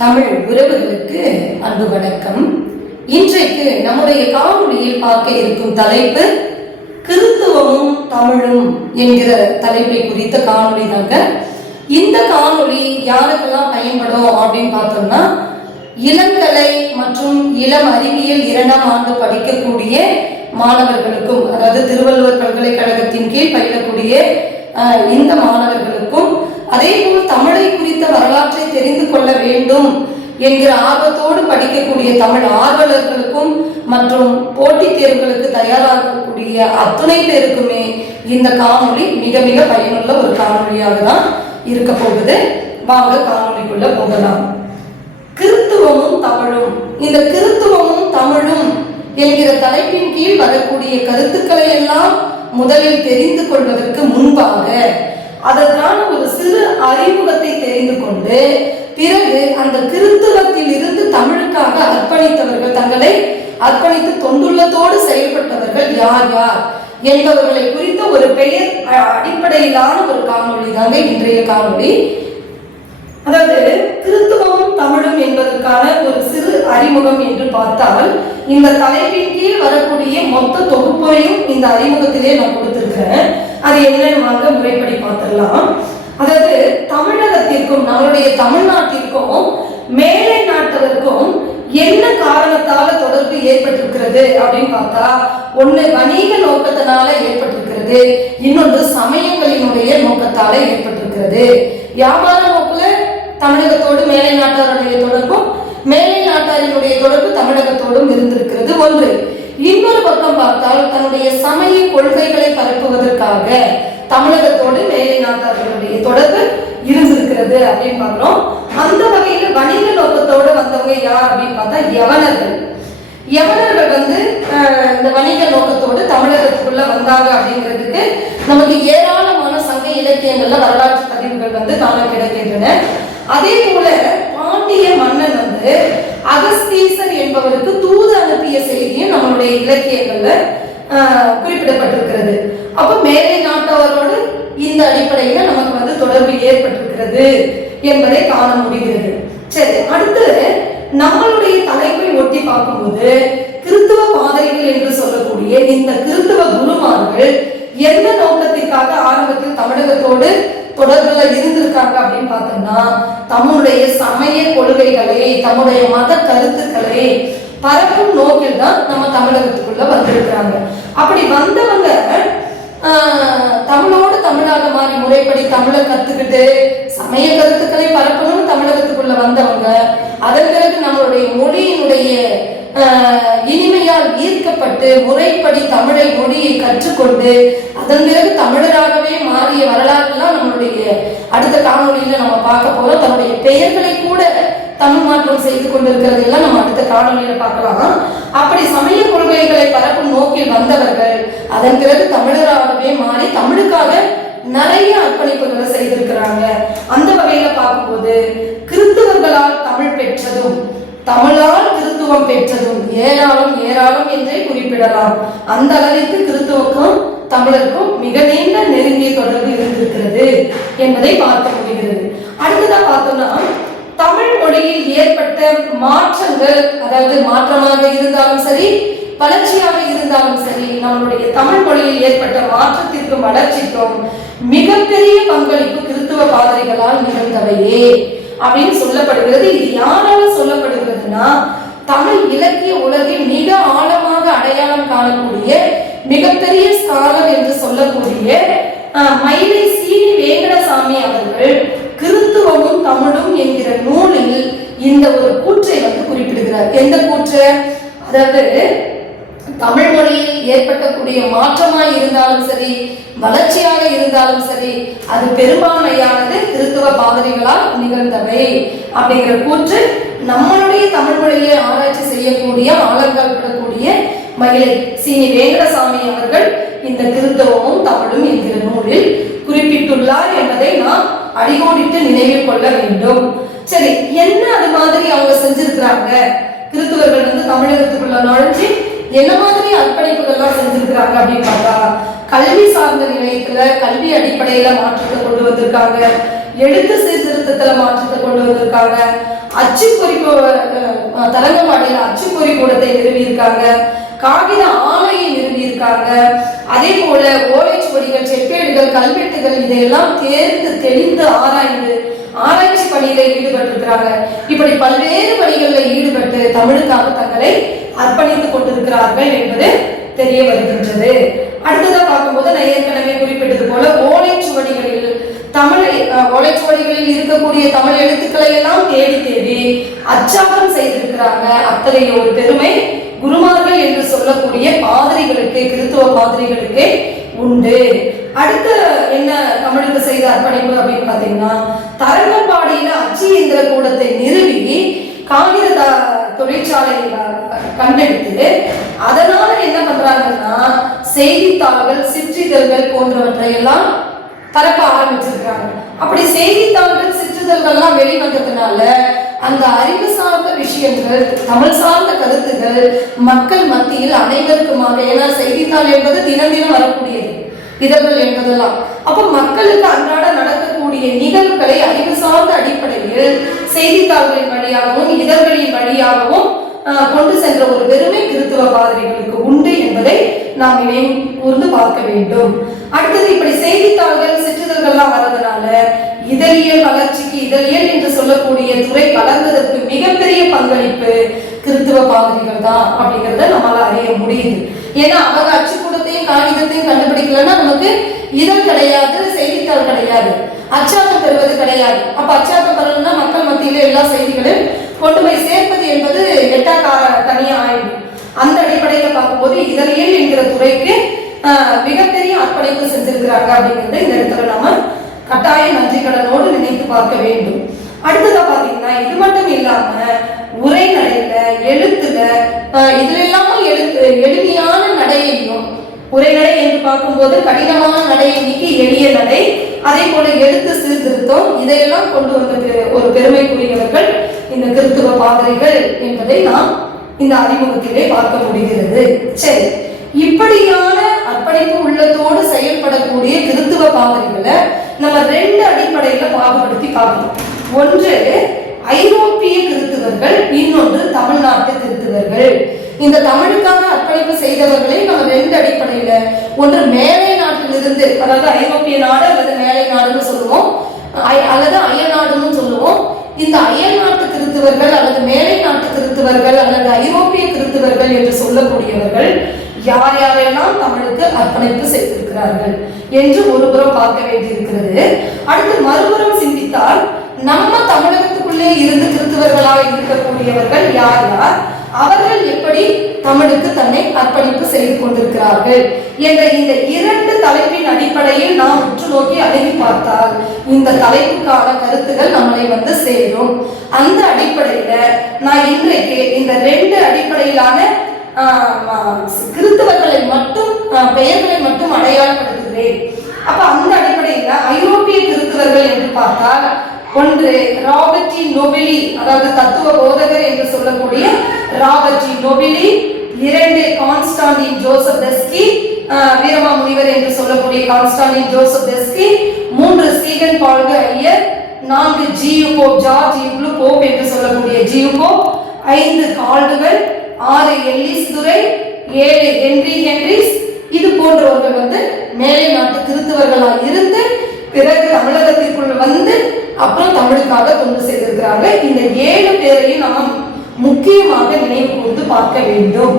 தமிழ் உறவுகளுக்கு அன்பு வணக்கம். இன்றைக்கு நம்முடைய காணொலியில் பார்க்க இருக்கும் தலைப்பு கிறித்துவமும் தமிழும் என்கிற தலைப்பை குறித்த காணொலி தாங்க. இந்த காணொலி யாருக்கெல்லாம் பயன்படும் அப்படின்னு பார்த்தோம்னா இளங்கலை மற்றும் இளம் அறிவியல் இரண்டாம் ஆண்டு படிக்கக்கூடிய மாணவர்களுக்கும் அதாவது திருவள்ளுவர் பல்கலைக்கழகத்தின் கீழ் பயிலக்கூடிய இந்த மாணவர்களுக்கும் அதே போல் தமிழை குறித்த வரலாற்றை தெரிந்து கொள்ள வேண்டும் என்கிற ஆர்வத்தோடு படிக்கக்கூடிய தமிழ் ஆர்வலர்களுக்கும் மற்றும் போட்டித் தேர்வுகளுக்கு தயாராகக்கூடிய அத்துணை பேருக்குமே இந்த காணொளி மிக மிக பயனுள்ள ஒரு காணொளியாக தான் இருக்க போகுது. வாங்க காணொளிக்குள்ள போகலாம். கிறித்துவமும் தமிழும். இந்த கிறித்துவமும் தமிழும் என்கிற தலைப்பின் கீழ் வரக்கூடிய கருத்துக்களை எல்லாம் முதலில் தெரிந்து கொள்வதற்கு முன்பாக அதற்கான ஒரு சிறு அறிமுகத்தை தெரிந்து கொண்டு பிறகு அந்த கிறித்துவத்தில் இருந்து தமிழுக்காக அர்ப்பணித்தவர்கள் தங்களை அர்ப்பணித்து தொண்டுள்ளத்தோடு செயல்பட்டவர்கள் யார் யார் என்பவர்களை குறித்த ஒரு பெயர் அடிப்படையிலான ஒரு காணொளி தாங்க இன்றைய காணொளி. அதாவது கிறித்துவமும் தமிழும் என்பதற்கான ஒரு சிறு அறிமுகம் என்று பார்த்தால் இந்த தலைப்பின் கீழ் வரக்கூடிய மொத்த தொகுப்பையும் இந்த அறிமுகத்திலே நான் கொடுத்திருக்கிறேன். அது என்னன்னு வாங்க முறைப்படி பார்த்துடலாம். அதாவது தமிழகத்திற்கும் நம்மளுடைய தமிழ்நாட்டிற்கும் மேலை நாட்டவருக்கும் என்ன காரணத்தால தொடர்பு ஏற்பட்டிருக்கிறது அப்படின்னு பார்த்தா ஒண்ணு வணிக நோக்கத்தினால ஏற்பட்டிருக்கிறது. இன்னொன்று சமயங்களினுடைய நோக்கத்தால ஏற்பட்டிருக்கிறது. வியாபார நோக்குல தமிழகத்தோடு மேலை நாட்டாருடைய தொடர்பும் மேலை நாட்டாரினுடைய தொடர்பு தமிழகத்தோடும் இருந்திருக்கிறது. ஒன்று இன்னொரு பக்கம் பார்த்தால் தன்னுடைய சமய கொள்கைகளை பரப்புவதற்காக தமிழகத்தோடு மேலை நாட்டார்களுடைய தொடர்பு இருந்திருக்கிறது அப்படின்னு பார்க்கிறோம். அந்த வகையில வணிக நோக்கத்தோடு வந்தவங்க யார் அப்படின்னு பார்த்தா யவனர்கள். யவனர்கள் வந்து இந்த வணிக நோக்கத்தோடு தமிழகத்துக்குள்ள வந்தாங்க அப்படிங்கிறதுக்கு நமக்கு ஏராளமான சங்க இலக்கியங்கள்ல வரலாற்று பதிவுகள் வந்து காண கிடைக்கின்றன. அதே போல பாண்டிய மன்னன் வந்து அகஸ்தீசர் என்பவருக்கு தூது இலக்கிய செய்தியும் நம்மளுடைய இலக்கியங்கள்ல குறிப்பிடப்பட்டிருக்கிறது. அப்ப மேலை நாட்டவரோடு இந்த அடிப்படையில நமக்கு வந்து தொடர்பு ஏற்பட்டிருக்கிறது என்பதை காண முடிகிறது. சரி அடுத்து நம்மளுடைய தலைப்பை ஒட்டி பார்க்கும்போது கிறித்துவ பாதிரிகள் என்று சொல்லக்கூடிய இந்த கிறித்துவ குருமார்கள் எந்த நோக்கத்திற்காக ஆரம்பத்தில் தமிழகத்தோடு தொடர்புல இருந்திருக்காங்க அப்படின்னு பார்த்தோம்னா தம்முடைய சமய கொள்கைகளை தம்முடைய மத கருத்துக்களை பரப்பும் நோக்கில் தான் நம்ம தமிழகத்துக்குள்ள வந்திருக்கிறாங்க. அப்படி வந்தவங்க தமிழோடு தமிழாக மாறி முறைப்படி தமிழை கத்துக்கிட்டு சமய கருத்துக்களை பரப்பணும்னு தமிழகத்துக்குள்ள வந்தவங்க அதன் பிறகு நம்மளுடைய மொழியினுடைய இனிமையால் ஈர்க்கப்பட்டு முறைப்படி தமிழை மொழியை கற்றுக்கொண்டு அதன் பிறகு தமிழராகவே மாறிய வரலாறுலாம் நம்மளுடைய அடுத்த காணொலியில நம்ம பார்க்க போறோம். தன்னுடைய பெயர்களை கூட தமிழ் மாற்றம் செய்து கொண்டிருக்கிறது எல்லாம் நம்ம அடுத்த காணொலியில பார்க்கலாம். அப்படி சமய கொள்கைகளை பரப்பும் நோக்கில் வந்தவர்கள் அதன் பிறகு தமிழராகவே மாறி தமிழுக்காக நிறைய அர்ப்பணிப்புகளை செய்திருக்கிறாங்க. அந்த வகையில பார்க்கும்போது கிறிஸ்தவர்களால் தமிழ் பெற்றதும் தமிழால் கிறித்துவம் பெற்றதும் ஏராளம் ஏராளம் என்றே குறிப்பிடலாம். அந்த அளவிற்கு கிறித்துவக்கும் தமிழருக்கும் மிக நீண்ட நெருங்கிய தொடர்பு இருந்திருக்கிறது என்பதை பார்க்க முடிகிறது. அடுத்ததா பார்த்தோம்னா தமிழ் மொழியில் ஏற்பட்ட மாற்றங்கள் அதாவது மாற்றமாக இருந்தாலும் சரி வளர்ச்சியாக இருந்தாலும் சரி நம்மளுடைய தமிழ் மொழியில் ஏற்பட்ட மாற்றத்திற்கும் வளர்ச்சிக்கும் மிகப்பெரிய பங்களிப்பு கிறிஸ்துவ பாதிரிகளால் நிகழ்ந்தவையே அப்படின்னு சொல்லப்படுகிறது. இது யாரால சொல்லப்படுகிறதுனா தமிழ் இலக்கிய உலகில் மிக ஆழமாக அடையாளம் காணக்கூடிய மிகப்பெரிய ஸ்காலர் என்று சொல்லக்கூடிய மயிலை சீனி வேங்கடசாமி அவர்கள் தமிழும் என்கிற நூலில் இந்த ஒரு கூற்றை வந்து குறிப்பிடுகிறார். எந்த கூற்று? அதாவது தமிழ் மொழியில் ஏற்பட்டக்கூடிய மாற்றமாய் இருந்தாலும் சரி வளர்ச்சியாக இருந்தாலும் சரி அது பெரும்பான்மையானது கிறிஸ்துவ பாதிரிகளால் நிகழ்ந்தவை அப்படிங்கிற கூற்று நம்மளுடைய தமிழ் மொழியை ஆராய்ச்சி செய்யக்கூடிய ஆழங்கால் படக்கூடிய மகிழை சீனி வேங்கடசாமி அவர்கள் இந்த கிறித்தவமும் தமிழும் என்கிற நூலில் குறிப்பிட்டுள்ளார் என்பதை நாம் அடிகோடிட்டு நினைவில் கொள்ள வேண்டும். சரி என்ன அது மாதிரி அவங்க செஞ்சிருக்கிறாங்க? கிறிஸ்துவர்கள் வந்து தமிழகத்துக்குள்ள நுழைஞ்சு என்ன மாதிரி அர்ப்பணிப்புகள்லாம் செஞ்சிருக்கிறாங்க அப்படின்னு பார்த்தா கல்வி சார்ந்த நிலையத்துல கல்வி அடிப்படையில மாற்றத்தை கொண்டு வந்திருக்காங்க. எழுத்து சீர்திருத்தத்துல மாற்றத்தை கொண்டு வந்திருக்காங்க. அச்சுப்பொறி தரங்கம்பாடியில அச்சுப்பொறி கூடத்தை நிறுவியிருக்காங்க. காகித ஆலையை இருக்காங்க. அதே போல ஓலைச்சுவடிகள் செப்பேடுகள் கல்வெட்டுகள் இதையெல்லாம் தேர்ந்து தெளிந்து ஆராய்ந்து ஆராய்ச்சி பணியில ஈடுபட்டிருக்கிறாங்க. இப்படி பல்வேறு பணிகளில் ஈடுபட்டு தமிழுக்காக தங்களை அர்ப்பணித்துக் கொண்டிருக்கிறார்கள் என்பது தெரிய வருகின்றது. அடுத்ததா பார்க்கும்போது நான் ஏற்கனவே குறிப்பிட்டது போல ஓலைச்சுவடிகளில் தமிழ் ஓலைச்சுவடிகளில் இருக்கக்கூடிய தமிழ் எழுத்துக்களை எல்லாம் தேடி தேடி அச்சாகம் செய்திருக்கிறாங்க. அத்தகைய ஒரு பெருமை குருமார்கள் என்று சொல்லக்கூடிய பாதிரிகளுக்கு கிறித்துவ பாதிரிகளுக்கு உண்டு. அடுத்த என்ன தமிழுக்கு செய்த அர்ப்பணிப்பு அப்படின்னு பார்த்தீங்கன்னா தரங்கம்பாடியில அச்சு இந்திர கூடத்தை நிறுவி காகித த- கண்டெடுத்து அதனால என்ன பண்றாங்கன்னா செய்தித்தாள்கள் சிற்றிதழ்கள் போன்றவற்றை எல்லாம் பரப்ப ஆரம்பிச்சிருக்காங்க. அப்படி செய்தித்தாள்கள் சிற்றிதழ்கள்லாம் வெளிவந்ததுனால அந்த அறிவு சார்ந்த விஷயங்கள் தமிழ் சார்ந்த கருத்துகள் மக்கள் மத்தியில் அனைவருக்குமாக ஏன்னா செய்தித்தாள் என்பது தினம் தினம் வரக்கூடியது இதழ்கள் என்பதெல்லாம். அப்போ மக்களுக்கு அன்றாட நடக்கக்கூடிய நிகழ்வுகளை அறிவு சார்ந்த அடிப்படையில் செய்தித்தாள்களின் வழியாகவும் இதழ்களின் வழியாகவும் ஆஹ், கொண்டு சென்ற ஒரு பெருமை கிறித்துவ பாதிரிகளுக்கு உண்டு என்பதை நாம் நினைவு கூர்ந்து பார்க்க வேண்டும். அடுத்தது இப்படி செய்தித்தாள்கள் சிற்றிதழ்கள்லாம் வர்றதுனால இதழியல் வளர்ச்சிக்கு இதழியல் என்று சொல்லக்கூடிய துறை வளர்ந்ததற்கு மிகப்பெரிய பங்களிப்பு கிறித்துவ பாதிரிகள் தான் அப்படிங்கிறத நம்மளால அறிய முடியுது. ஏன்னா அவங்க அச்சுக்கூடத்தையும் காகிதத்தையும் கண்டுபிடிக்கலன்னா நமக்கு இதழ் கிடையாது செய்தித்தாள் கிடையாது. அச்சாக்கம் பெறுவது கிடையாது. அப்ப அச்சாத்தம் பெறணும்னா மக்கள் மத்தியில எல்லா செய்திகளையும் கொண்டு போய் சேர்ப்பது என்பது எட்டாக்கார தனியா ஆயிடும் அந்த அடிப்படையில பார்க்கும்போது இதழியல் என்கிற துறைக்கு மிகப்பெரிய அர்ப்பணிப்பு செஞ்சிருக்கிறாங்க அப்படிங்கிறது இந்த இடத்துல நாம கட்டாய நன்றி கடனோடு நினைத்து பார்க்க வேண்டும். அடுத்ததா பாத்தீங்கன்னா இது மட்டும் இல்லாம உரைநடையில எழுத்துல இதுல எல்லாமும் எழுத்து எளிமையான நடையையும் உரைநடை என்று பார்க்கும்போது கடினமான நடையை நீக்கி எளிய நடை அதே போல எழுத்து சீர்திருத்தம் இதையெல்லாம் கொண்டு வந்த ஒரு பெருமைக்குரியவர்கள் இந்த கிறித்துவ பாதிரிகள் என்பதை நாம் இந்த அறிமுகத்திலே பார்க்க முடிகிறது. சரி இப்படியான அர்ப்பணிப்பு உள்ளத்தோடு செயல்படக்கூடிய கிறித்துவ பாதிரிகளை நம்ம ரெண்டு அடிப்படையில பாகுபடுத்தி பார்க்கணும். ஒன்று ஐரோப்பிய கிறித்துவர்கள் இன்னொன்று தமிழ்நாட்டு கிறித்துவர்கள். இந்த தமிழுக்காக அர்ப்பணிப்பு செய்தவர்களை நம்ம ரெண்டு அடிப்படையில ஒன்று மேலை நாட்டிலிருந்து அதாவது ஐரோப்பிய நாடு அல்லது மேலை நாடுன்னு சொல்லுவோம். அல்லது அயல்நாடுன்னு சொல்லுவோம். இந்த அயல் நாட்டு கிறித்துவர்கள் அல்லது மேலை நாட்டு கிறித்துவர்கள் அல்லது ஐரோப்பிய கிறித்துவர்கள் என்று சொல்லக்கூடியவர்கள் யார் யாரெல்லாம் தமிழுக்கு அர்ப்பணிப்பு செய்திருக்கிறார்கள் என்று ஒருபுறம் பார்க்க வேண்டியிருக்கிறது. அடுத்து மறுபுறம் சிந்தித்தால் நம்ம தமிழகத்துக்குள்ளே இருந்து கிறிஸ்தவர்களாக இருக்கக்கூடியவர்கள் யார் யார்? அவர்கள் எப்படி தமிழுக்கு தன்னை அர்ப்பணிப்பு செய்து கொண்டிருக்கிறார்கள் என்ற இந்த இரண்டு தலைப்பின் அடிப்படையில் நாம் உற்று நோக்கி அணுகி பார்த்தால் இந்த தலைப்புக்கான கருத்துகள் நம்மளை வந்து சேரும். அந்த அடிப்படையில நான் இன்றைக்கு இந்த ரெண்டு அடிப்படையிலான கிறிஸ்தவர்களை மட்டும் பெயர்களை மட்டும் அடையாளப்படுத்துகிறேன். அப்ப அந்த அடிப்படையில ஐரோப்பிய கிறிஸ்தவர்கள் என்று பார்த்தால் ஒன்று ராபர்டி நொபிலி அதாவது தத்துவ போதகர் என்று சொல்லக்கூடிய ராபர்டி நொபிலி இரண்டு கான்ஸ்டாண்டின் ஜோசப் டெஸ்கி வீரமா முனிவர் என்று சொல்லக்கூடிய கான்ஸ்டாண்டின் ஜோசப் டெஸ்கி மூன்று சீகன் பால்க ஐயர் நான்கு ஜியு போப் ஜார்ஜ் இப்ளு போப் என்று சொல்லக்கூடிய ஜியு போப் ஐந்து கால்டுகள் ஆறு எல்லிஸ் துரை ஏழு ஹென்றி ஹென்ரிஸ். இது போன்றவர்கள் வந்து மேலை நாட்டு கிறித்துவர்களாக இருந்து பிறகு தமிழகத்திற்குள் வந்து அப்புறம் தமிழுக்காக தொண்டு செய்திருக்கிறாங்க இந்த ஏழு பேரையும் நாம் முக்கியமாக நினைவு கூர்ந்து பார்க்க வேண்டும்.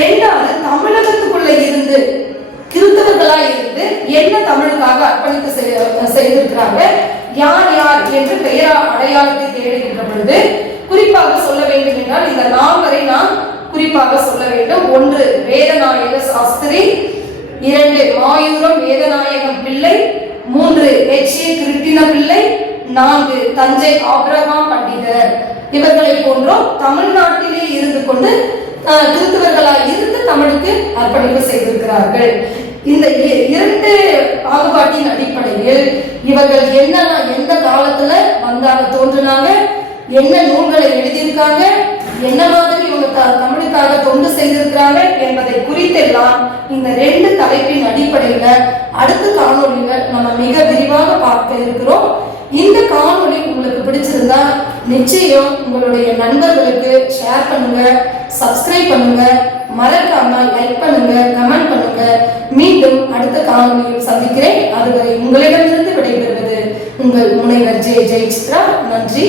ரெண்டாவது தமிழகத்துக்குள்ள இருந்து கிறிஸ்தவர்களா இருந்து என்ன தமிழுக்காக அர்ப்பணித்து செய்திருக்கிறாங்க? யார் யார் என்று பெயரா அடையாளத்தை தேடுகின்ற பொழுது குறிப்பாக சொல்ல வேண்டும் என்றால் இந்த நால்வரை நாம் குறிப்பாக சொல்ல வேண்டும். ஒன்று வேதநாயக சாஸ்திரி. இரண்டு மாயூரம் வேதநாயகம் பிள்ளை. மூன்று எச் ஏ கிருட்டின பிள்ளை. நான்கு தஞ்சை ஆபிரகாம் பண்டிதர். இவர்களை போன்றோம் தமிழ்நாட்டிலே இருந்து கொண்டு கிறிஸ்தவர்களாக இருந்து தமிழுக்கு அர்ப்பணிப்பு செய்திருக்கிறார்கள். இந்த இ- இரண்டு பாகுபாட்டின் அடிப்படையில் இவர்கள் என்ன எந்த காலத்துல வந்தாங்க தோன்றினாங்க என்ன நூல்களை எழுதியிருக்காங்க என்ன மாதிரி இவங்க தமிழுக்காக தொண்டு செய்திருக்கிறாங்க என்பதை குறித்தெல்லாம் இந்த ரெண்டு தலைப்பின் அடிப்படையில அடுத்த காணொளியில நம்ம மிக விரிவாக பார்க்க இருக்கிறோம். இந்த காணொலி உங்களுக்கு பிடிச்சிருந்தா நிச்சயம் உங்களுடைய நண்பர்களுக்கு ஷேர் பண்ணுங்க சப்ஸ்கிரைப் பண்ணுங்க மறக்காம லைக் பண்ணுங்க கமெண்ட் பண்ணுங்க. மீண்டும் அடுத்த காணொலியில் சந்திக்கிறேன். அதுவரை உங்களிடமிருந்து விடைபெறுவது உங்கள் முனைவர் ஜெய் ஜெய் சித்ரா நன்றி.